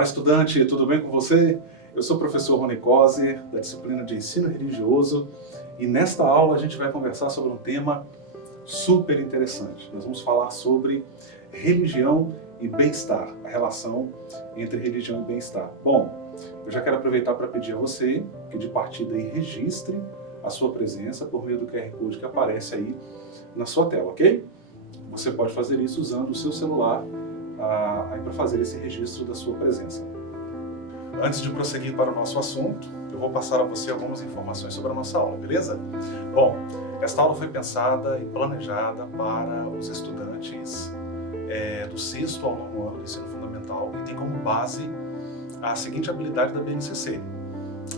Olá, estudante, tudo bem com você? Eu sou o professor Rony Coser, da disciplina de Ensino Religioso, e nesta aula a gente vai conversar sobre um tema super interessante. Nós vamos falar sobre religião e bem-estar, a relação entre religião e bem-estar. Bom, eu já quero aproveitar para pedir a você que de partida aí registre a sua presença por meio do QR Code que aparece aí na sua tela, ok? Você pode fazer isso usando o seu celular aí para fazer esse registro da sua presença. Antes de prosseguir para o nosso assunto, eu vou passar a você algumas informações sobre a nossa aula, beleza? Bom, esta aula foi pensada e planejada para os estudantes do 6º ao 9º ano do ensino fundamental e tem como base a seguinte habilidade da BNCC.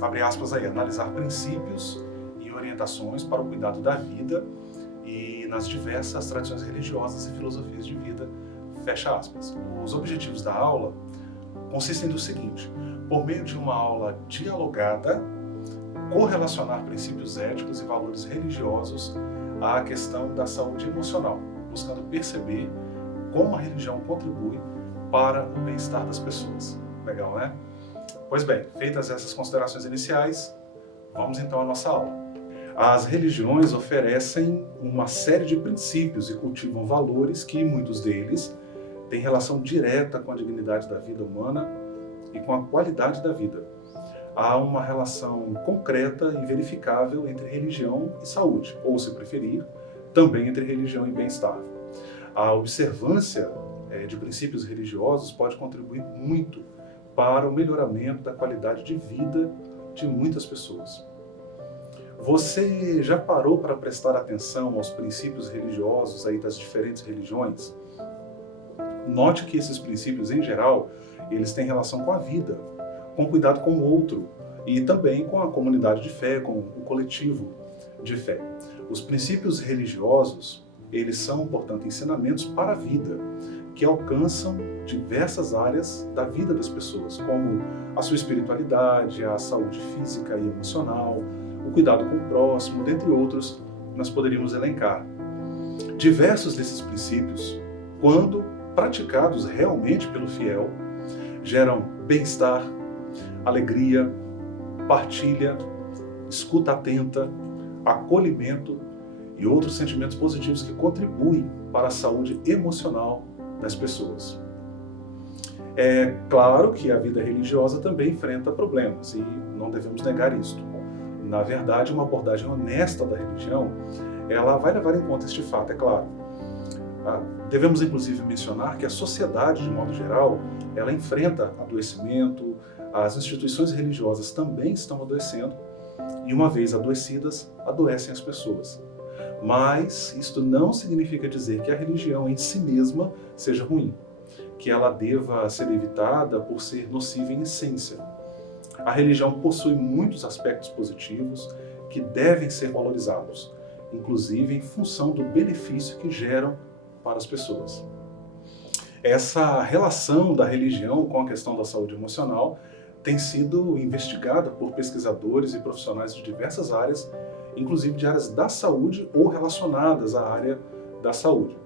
Abre aspas aí, analisar princípios e orientações para o cuidado da vida e nas diversas tradições religiosas e filosofias de vida, fecha aspas. Os objetivos da aula consistem do seguinte: por meio de uma aula dialogada, correlacionar princípios éticos e valores religiosos à questão da saúde emocional, buscando perceber como a religião contribui para o bem-estar das pessoas. Legal, né? Pois bem, feitas essas considerações iniciais, vamos então à nossa aula. As religiões oferecem uma série de princípios e cultivam valores que, muitos deles, têm relação direta com a dignidade da vida humana e com a qualidade da vida. Há uma relação concreta e verificável entre religião e saúde, ou, se preferir, também entre religião e bem-estar. A observância de princípios religiosos pode contribuir muito para o melhoramento da qualidade de vida de muitas pessoas. Você já parou para prestar atenção aos princípios religiosos aí das diferentes religiões? Note que esses princípios, em geral, eles têm relação com a vida, com o cuidado com o outro e também com a comunidade de fé, com o coletivo de fé. Os princípios religiosos, eles são, portanto, ensinamentos para a vida, que alcançam diversas áreas da vida das pessoas, como a sua espiritualidade, a saúde física e emocional, o cuidado com o próximo, dentre outros, nós poderíamos elencar. Diversos desses princípios, quando praticados realmente pelo fiel, geram bem-estar, alegria, partilha, escuta atenta, acolhimento e outros sentimentos positivos que contribuem para a saúde emocional das pessoas. É claro que a vida religiosa também enfrenta problemas e não devemos negar isto. Na verdade, uma abordagem honesta da religião, ela vai levar em conta este fato, é claro. Devemos, inclusive, mencionar que a sociedade, de modo geral, ela enfrenta adoecimento, as instituições religiosas também estão adoecendo, e uma vez adoecidas, adoecem as pessoas. Mas isto não significa dizer que a religião em si mesma seja ruim, que ela deva ser evitada por ser nociva em essência. A religião possui muitos aspectos positivos que devem ser valorizados, inclusive em função do benefício que geram para as pessoas. Essa relação da religião com a questão da saúde emocional tem sido investigada por pesquisadores e profissionais de diversas áreas, inclusive de áreas da saúde ou relacionadas à área da saúde.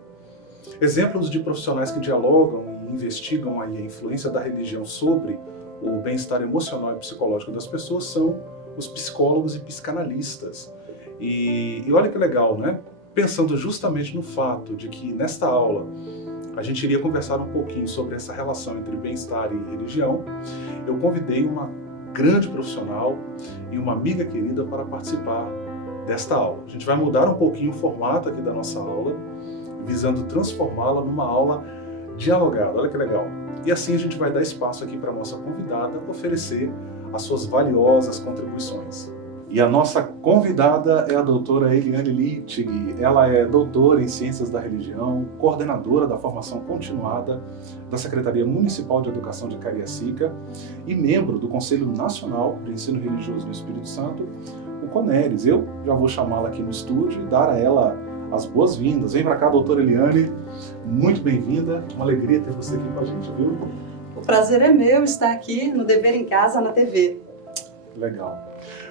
Exemplos de profissionais que dialogam e investigam aí a influência da religião sobre o bem-estar emocional e psicológico das pessoas são os psicólogos e psicanalistas. E olha que legal, né? Pensando justamente no fato de que nesta aula a gente iria conversar um pouquinho sobre essa relação entre bem-estar e religião, eu convidei uma grande profissional e uma amiga querida para participar desta aula. A gente vai mudar um pouquinho o formato aqui da nossa aula, visando transformá-la numa aula dialogada. Olha que legal. E assim a gente vai dar espaço aqui para a nossa convidada oferecer as suas valiosas contribuições. E a nossa convidada é a doutora Eliane Lichtig. Ela é doutora em Ciências da Religião, coordenadora da formação continuada da Secretaria Municipal de Educação de Cariacica e membro do Conselho Nacional de Ensino Religioso do Espírito Santo, o CONERES. Eu já vou chamá-la aqui no estúdio e dar a ela as boas-vindas. Vem para cá, doutora Eliane. Muito bem-vinda. Uma alegria ter você aqui com a gente, viu? O prazer é meu estar aqui no Dever em Casa, na TV. Legal.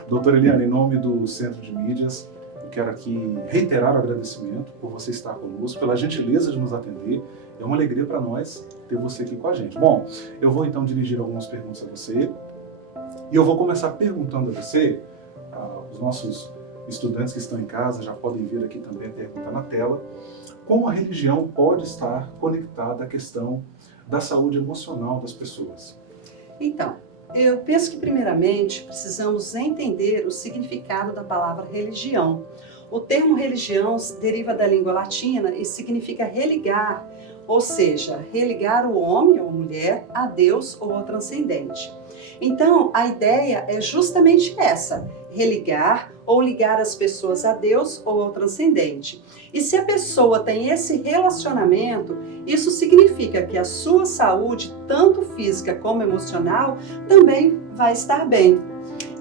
Doutora Eliane, em nome do Centro de Mídias, eu quero aqui reiterar o agradecimento por você estar conosco, pela gentileza de nos atender. É uma alegria para nós ter você aqui com a gente. Bom, eu vou então dirigir algumas perguntas a você e eu vou começar perguntando a você, os nossos estudantes que estão em casa já podem vir aqui também perguntar na tela, como a religião pode estar conectada à questão da saúde emocional das pessoas? Então, eu penso que primeiramente precisamos entender o significado da palavra religião. O termo religião deriva da língua latina e significa religar, ou seja, religar o homem ou a mulher a Deus ou ao transcendente. Então, a ideia é justamente essa, religar ou ligar as pessoas a Deus ou ao transcendente. E se a pessoa tem esse relacionamento, isso significa que a sua saúde, tanto física como emocional, também vai estar bem.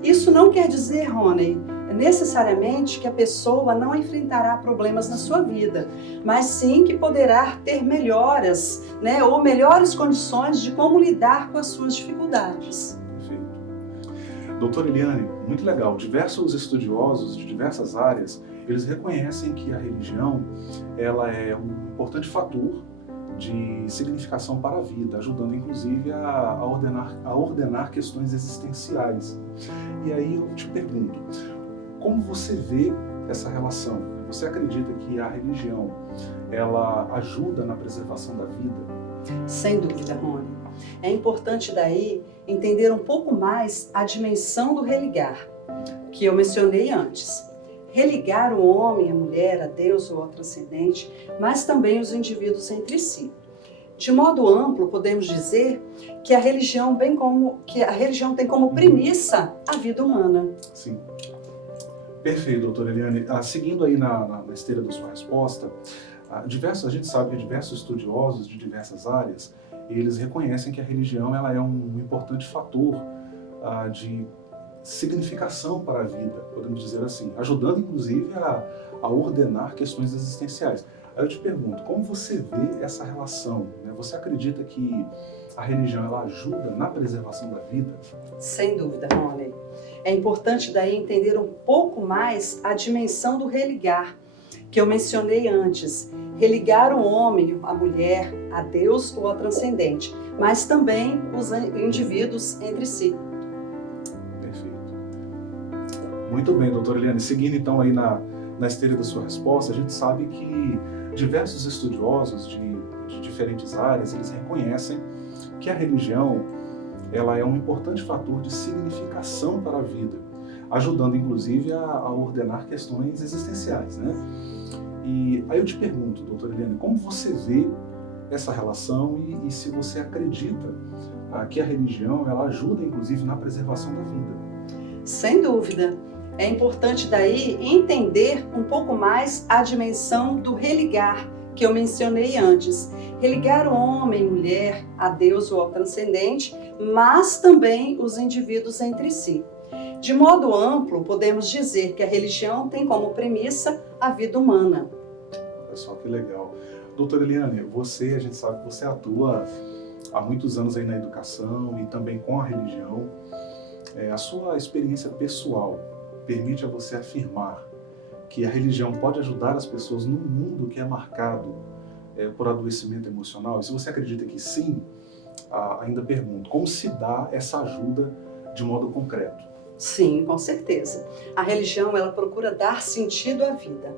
Isso não quer dizer, Rony, necessariamente que a pessoa não enfrentará problemas na sua vida, mas sim que poderá ter melhoras, né, ou melhores condições de como lidar com as suas dificuldades. Perfeito. Doutora Eliane, muito legal. Diversos estudiosos de diversas áreas, eles reconhecem que a religião ela é um importante fator de significação para a vida, ajudando inclusive a ordenar questões existenciais. E aí eu te pergunto, como você vê essa relação? Você acredita que a religião ela ajuda na preservação da vida? Sem dúvida, Rony. É importante daí entender um pouco mais a dimensão do religar, que eu mencionei antes. Religar o homem, a mulher, a Deus ou ao transcendente, mas também os indivíduos entre si. De modo amplo, podemos dizer que a religião tem como premissa a vida humana. Sim. Perfeito, doutora Eliane. Seguindo aí na esteira da sua resposta, a gente sabe que diversos estudiosos de diversas áreas, eles reconhecem que a religião ela é um importante fator de significação para a vida, podemos dizer assim, ajudando inclusive a ordenar questões existenciais. Aí eu te pergunto, como você vê essa relação? Né? Você acredita que a religião ela ajuda na preservação da vida? Sem dúvida, Rony. É importante daí entender um pouco mais a dimensão do religar, que eu mencionei antes. Religar o homem, a mulher, a Deus ou ao transcendente, mas também os indivíduos entre si. Muito bem, doutora Eliane. Seguindo então aí na esteira da sua resposta, a gente sabe que diversos estudiosos de diferentes áreas, eles reconhecem que a religião ela é um importante fator de significação para a vida, ajudando inclusive a ordenar questões existenciais, né? E aí eu te pergunto, doutora Eliane, como você vê essa relação e se você acredita que a religião ela ajuda inclusive na preservação da vida? Sem dúvida. É importante daí entender um pouco mais a dimensão do religar, que eu mencionei antes. Religar o homem, mulher, a Deus ou ao transcendente, mas também os indivíduos entre si. De modo amplo, podemos dizer que a religião tem como premissa a vida humana. Olha só que legal. Doutora Eliane, a gente sabe que você atua há muitos anos aí na educação e também com a religião. A sua experiência pessoal permite a você afirmar que a religião pode ajudar as pessoas num mundo que é marcado por adoecimento emocional? E se você acredita que sim, ainda pergunto, como se dá essa ajuda de modo concreto? Sim, com certeza. A religião, ela procura dar sentido à vida.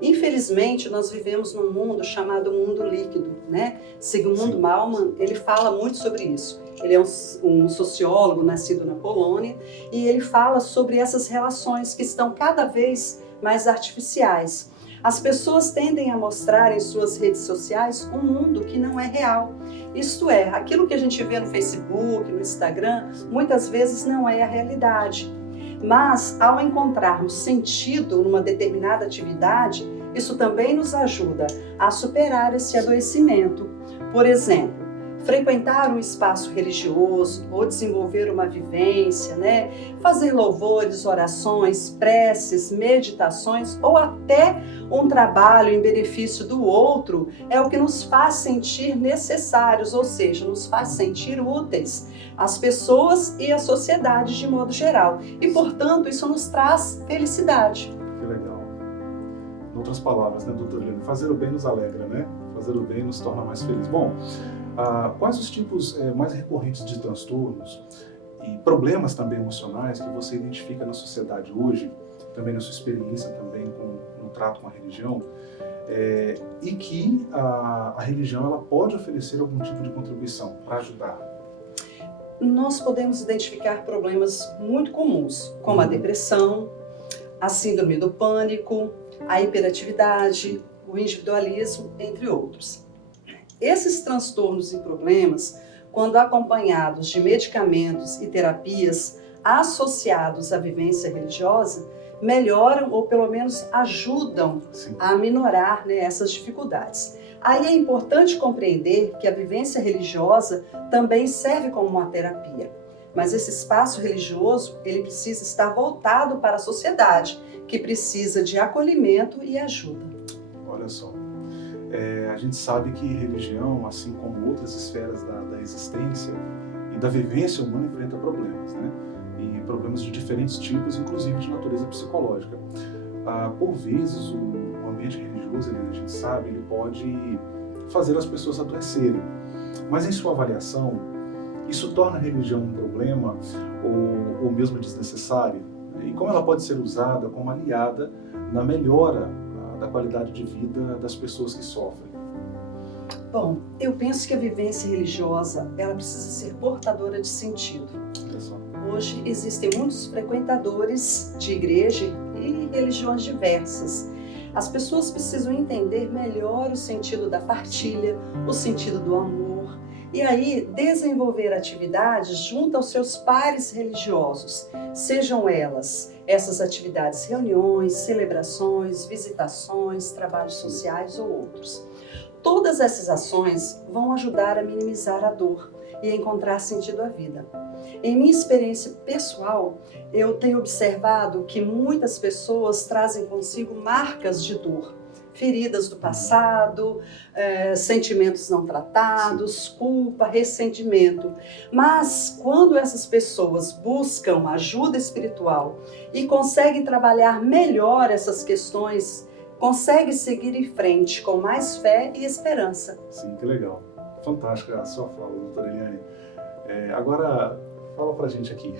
Infelizmente, nós vivemos num mundo chamado mundo líquido, né? Zygmunt Bauman, ele fala muito sobre isso. Ele é um sociólogo nascido na Polônia e ele fala sobre essas relações que estão cada vez mais artificiais. As pessoas tendem a mostrar em suas redes sociais um mundo que não é real. Isto é, aquilo que a gente vê no Facebook, no Instagram, muitas vezes não é a realidade. Mas, ao encontrarmos sentido numa determinada atividade, isso também nos ajuda a superar esse adoecimento. Por exemplo, frequentar um espaço religioso ou desenvolver uma vivência, né? Fazer louvores, orações, preces, meditações ou até um trabalho em benefício do outro é o que nos faz sentir necessários, ou seja, nos faz sentir úteis às pessoas e à sociedade de modo geral. E, portanto, isso nos traz felicidade. Que legal. outras palavras, né, doutora Eliane? Fazer o bem nos alegra, né? Fazer o bem nos torna mais felizes. Bom, quais os tipos mais recorrentes de transtornos e problemas também emocionais que você identifica na sociedade hoje, também na sua experiência também no trato com a religião, e que a religião ela pode oferecer algum tipo de contribuição para ajudar? Nós podemos identificar problemas muito comuns, como a depressão, a síndrome do pânico, a hiperatividade, o individualismo, entre outros. Esses transtornos e problemas, quando acompanhados de medicamentos e terapias associados à vivência religiosa, melhoram ou pelo menos ajudam a minorar, né, essas dificuldades. Aí é importante compreender que a vivência religiosa também serve como uma terapia. Mas esse espaço religioso, ele precisa estar voltado para a sociedade, que precisa de acolhimento e ajuda. Olha só, a gente sabe que religião, assim como outras esferas da existência e da vivência humana, enfrenta problemas, né? E problemas de diferentes tipos, inclusive de natureza psicológica. Por vezes, o ambiente religioso, a gente sabe, ele pode fazer as pessoas adoecerem. Mas em sua avaliação, isso torna a religião um problema ou mesmo desnecessário? E como ela pode ser usada como aliada na melhora da qualidade de vida das pessoas que sofrem? Bom, eu penso que a vivência religiosa, ela precisa ser portadora de sentido. Olha só. Hoje existem muitos frequentadores de igreja e religiões diversas. As pessoas precisam entender melhor o sentido da partilha, o sentido do amor, e aí desenvolver atividades junto aos seus pares religiosos, sejam elas essas atividades reuniões, celebrações, visitações, trabalhos sociais ou outros. Todas essas ações vão ajudar a minimizar a dor e a encontrar sentido à vida. Em minha experiência pessoal, eu tenho observado que muitas pessoas trazem consigo marcas de dor, feridas do passado, sentimentos não tratados, culpa, ressentimento. Mas quando essas pessoas buscam ajuda espiritual e conseguem trabalhar melhor essas questões, conseguem seguir em frente com mais fé e esperança. Sim, que legal. Fantástica a sua fala, doutora Eliane. Agora, fala pra gente aqui,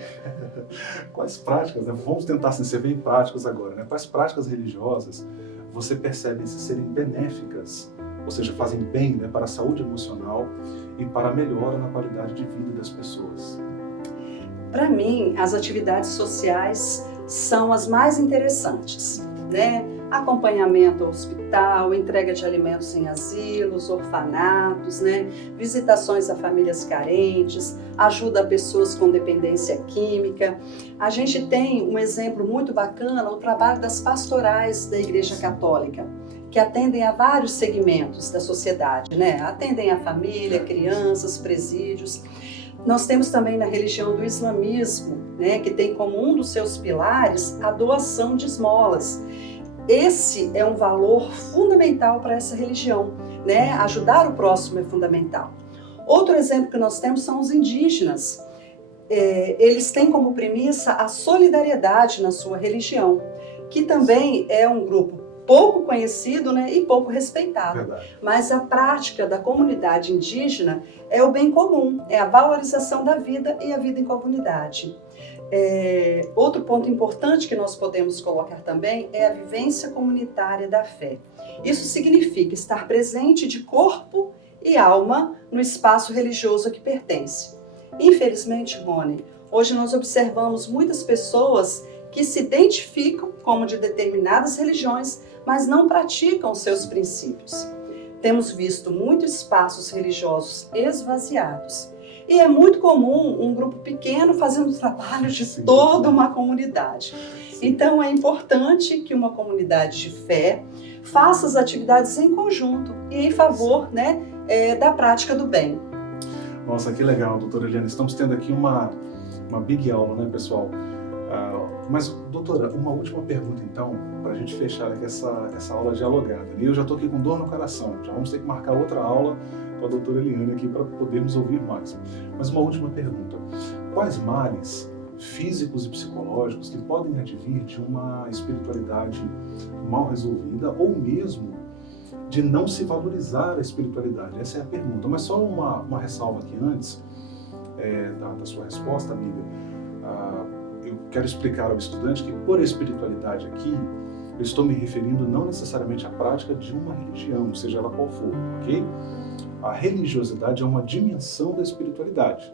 quais práticas, né? Vamos tentar ser bem práticos agora, né? Quais práticas religiosas você percebe se serem benéficas, ou seja, fazem bem, né, para a saúde emocional e para a melhora na qualidade de vida das pessoas? Para mim, as atividades sociais são as mais interessantes, né? Acompanhamento ao hospital, entrega de alimentos em asilos, orfanatos, né? Visitações a famílias carentes, ajuda a pessoas com dependência química. A gente tem um exemplo muito bacana, o trabalho das pastorais da Igreja Católica, que atendem a vários segmentos da sociedade, né? Atendem a família, crianças, presídios. Nós temos também na religião do islamismo, né, que tem como um dos seus pilares a doação de esmolas. Esse é um valor fundamental para essa religião, né? Ajudar o próximo é fundamental. Outro exemplo que nós temos são os indígenas. Eles têm como premissa a solidariedade na sua religião, que também é um grupo pouco conhecido, né, e pouco respeitado. Verdade. Mas a prática da comunidade indígena é o bem comum, é a valorização da vida e a vida em comunidade. Outro ponto importante que nós podemos colocar também é a vivência comunitária da fé. Isso significa estar presente de corpo e alma no espaço religioso a que pertence. Infelizmente, Rony, hoje nós observamos muitas pessoas que se identificam como de determinadas religiões, mas não praticam seus princípios. Temos visto muitos espaços religiosos esvaziados. E é muito comum um grupo pequeno fazendo trabalho de toda uma comunidade. Então é importante que uma comunidade de fé faça as atividades em conjunto e em favor, né, da prática do bem. Nossa, que legal, doutora Eliane. Estamos tendo aqui uma big aula, né, pessoal? Mas, doutora, uma última pergunta, então, para a gente fechar aqui essa aula dialogada. E eu já estou aqui com dor no coração, já vamos ter que marcar outra aula com a doutora Eliane aqui para podermos ouvir mais. Mas uma última pergunta. Quais males físicos e psicológicos que podem advir de uma espiritualidade mal resolvida ou mesmo de não se valorizar a espiritualidade? Essa é a pergunta. Mas só uma ressalva aqui antes da sua resposta, amiga. Eu quero explicar ao estudante que por espiritualidade aqui, eu estou me referindo não necessariamente à prática de uma religião, seja ela qual for, ok? A religiosidade é uma dimensão da espiritualidade.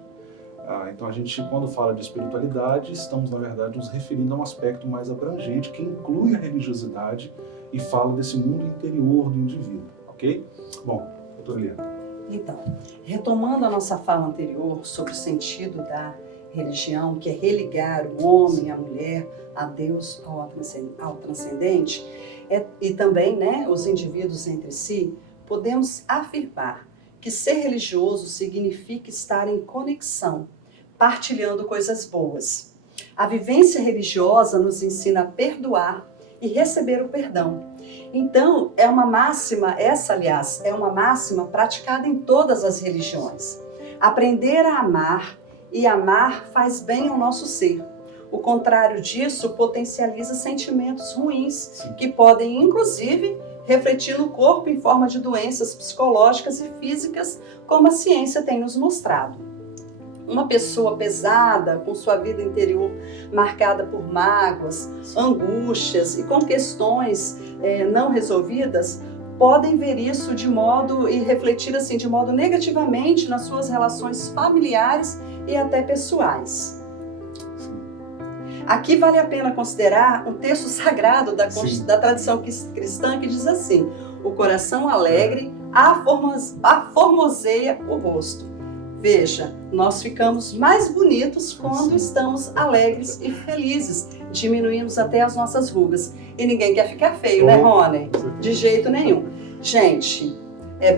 Então a gente, quando fala de espiritualidade, estamos na verdade nos referindo a um aspecto mais abrangente que inclui a religiosidade e fala desse mundo interior do indivíduo, ok? Bom, doutora Eliana. Então, retomando a nossa fala anterior sobre o sentido da religião, que é religar o homem, a mulher, a Deus, ao transcendente, e também, né, os indivíduos entre si, podemos afirmar que ser religioso significa estar em conexão, partilhando coisas boas. A vivência religiosa nos ensina a perdoar e receber o perdão. Então, aliás, é uma máxima praticada em todas as religiões. Aprender a amar, e amar faz bem ao nosso ser. O contrário disso potencializa sentimentos ruins, Sim. que podem, inclusive, refletir no corpo em forma de doenças psicológicas e físicas, como a ciência tem nos mostrado. Uma pessoa pesada, com sua vida interior marcada por mágoas, angústias e com questões não resolvidas, podem ver isso e refletir assim de modo negativamente nas suas relações familiares e até pessoais. Aqui vale a pena considerar um texto sagrado da tradição cristã que diz assim: o coração alegre aformoseia o rosto. Veja, nós ficamos mais bonitos quando estamos alegres e felizes, diminuímos até as nossas rugas. E ninguém quer ficar feio, né, Rony? De jeito nenhum. Gente,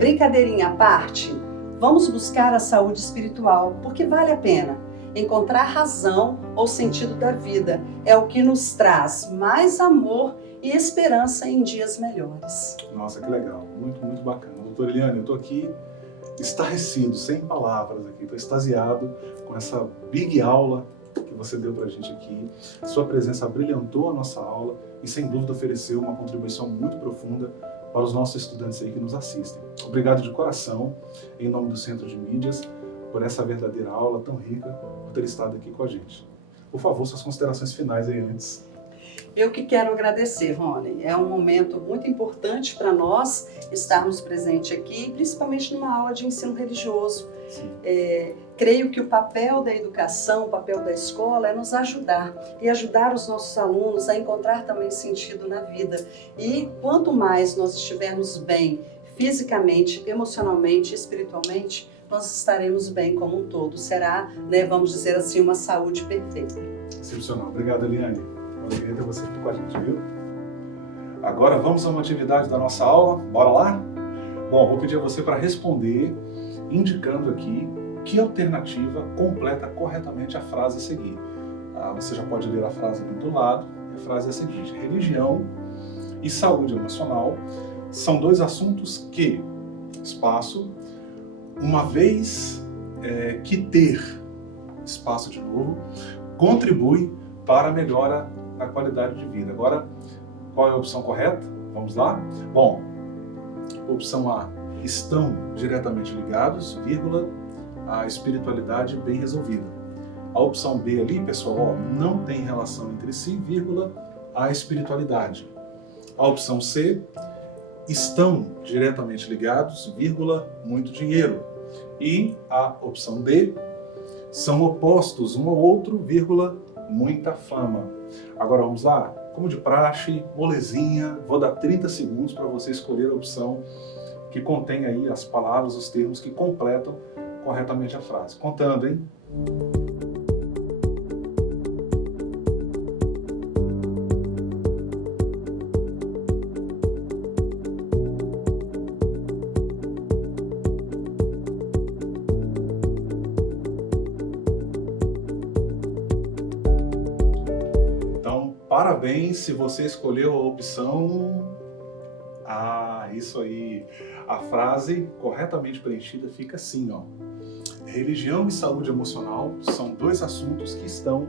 brincadeirinha à parte, vamos buscar a saúde espiritual, porque vale a pena. Encontrar razão ou sentido da vida é o que nos traz mais amor e esperança em dias melhores. Nossa, que legal. Muito, muito bacana. Doutora Eliane, eu estou aqui estarrecido, sem palavras aqui. Estou extasiado com essa big aula que você deu para a gente aqui. Sua presença brilhantou a nossa aula e, sem dúvida, ofereceu uma contribuição muito profunda para os nossos estudantes aí que nos assistem. Obrigado de coração, em nome do Centro de Mídias, por essa verdadeira aula tão rica, por ter estado aqui com a gente. Por favor, suas considerações finais aí antes. Eu que quero agradecer, Rony. É um momento muito importante para nós estarmos presentes aqui, principalmente numa aula de ensino religioso. Creio que o papel da educação, o papel da escola é nos ajudar e ajudar os nossos alunos a encontrar também sentido na vida. E quanto mais nós estivermos bem fisicamente, emocionalmente, espiritualmente, nós estaremos bem como um todo. Será, vamos dizer assim, uma saúde perfeita. Excepcional. Obrigado, Eliane. Alegria ter você aqui com a gente, viu? Agora vamos a uma atividade da nossa aula. Bora lá? Bom, vou pedir a você para responder, indicando aqui que alternativa completa corretamente a frase a seguir. Você já pode ler a frase ali do lado. A frase é a seguinte: religião e saúde emocional são dois assuntos que, espaço, uma vez que ter, espaço de novo, contribui para a melhora da qualidade de vida. Agora, qual é a opção correta? Vamos lá? Bom, opção A, estão diretamente ligados, vírgula, a espiritualidade bem resolvida. A opção B ali, pessoal, não tem relação entre si, vírgula, a espiritualidade. A opção C, estão diretamente ligados, vírgula, muito dinheiro. E a opção D, são opostos um ao outro, vírgula, muita fama. Agora vamos lá? Como de praxe, molezinha, vou dar 30 segundos para você escolher a opção que contém aí as palavras, os termos que completam corretamente a frase. Contando, hein? Parabéns se você escolheu a opção... isso aí. A frase corretamente preenchida fica assim, ó. Religião e saúde emocional são dois assuntos que estão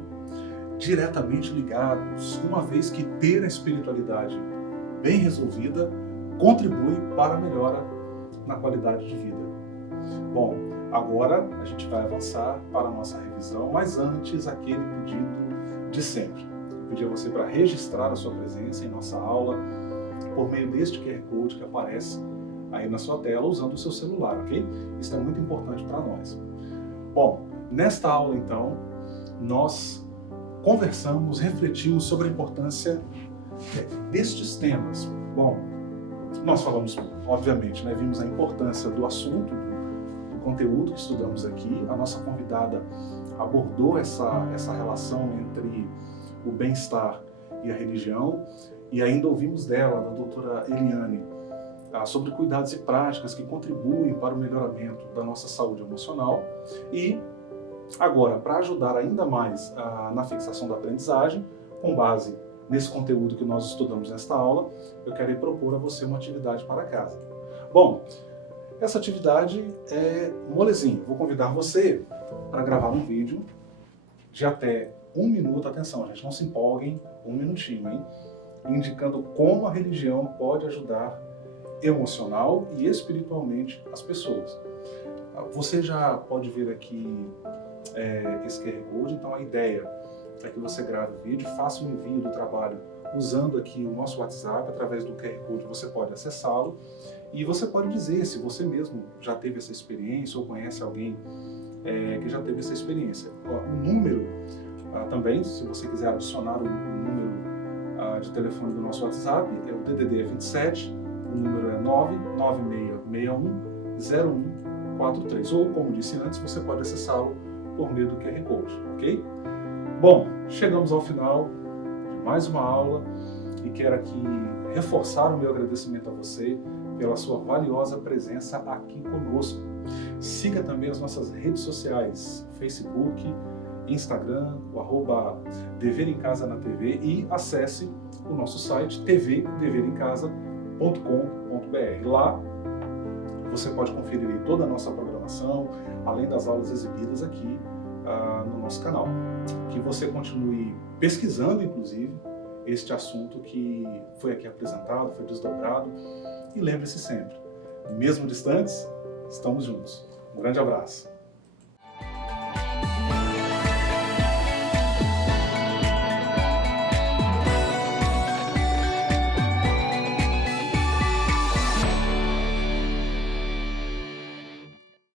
diretamente ligados, uma vez que ter a espiritualidade bem resolvida, contribui para a melhora na qualidade de vida. Bom, agora a gente vai avançar para a nossa revisão, mas antes aquele pedido de sempre. Eu pedi a você para registrar a sua presença em nossa aula por meio deste QR Code que aparece aí na sua tela usando o seu celular, ok? Isso é muito importante para nós. Bom, nesta aula então, nós conversamos, refletimos sobre a importância destes temas. Bom, nós falamos, obviamente, vimos a importância do assunto, do conteúdo que estudamos aqui. A nossa convidada abordou essa relação entre o bem-estar e a religião, e ainda ouvimos dela, da doutora Eliane, sobre cuidados e práticas que contribuem para o melhoramento da nossa saúde emocional. E agora, para ajudar ainda mais na fixação da aprendizagem, com base nesse conteúdo que nós estudamos nesta aula, eu quero propor a você uma atividade para casa. Bom, essa atividade é molezinha. Vou convidar você para gravar um vídeo de até 1 minuto. Atenção, gente, não se empolguem, 1 minutinho, hein? Indicando como a religião pode ajudar emocional e espiritualmente as pessoas. Você já pode ver aqui esse QR Code, então a ideia é que você grave o vídeo, faça o envio do trabalho usando aqui o nosso WhatsApp. Através do QR Code você pode acessá-lo e você pode dizer se você mesmo já teve essa experiência ou conhece alguém que já teve essa experiência. O número também, se você quiser adicionar o número de telefone do nosso WhatsApp, é o DDD 27, o número é 996610143, ou, como disse antes, você pode acessá-lo por meio do QR Code, ok? Bom, chegamos ao final de mais uma aula e quero aqui reforçar o meu agradecimento a você pela sua valiosa presença aqui conosco. Siga também as nossas redes sociais, Facebook, Instagram, o @Dever em Casa na TV, e acesse o nosso site tvdeverimcasa.com.br. Lá você pode conferir toda a nossa programação, além das aulas exibidas aqui no nosso canal. Que você continue pesquisando, inclusive, este assunto que foi aqui apresentado, foi desdobrado. E lembre-se sempre, mesmo distantes, estamos juntos. Um grande abraço.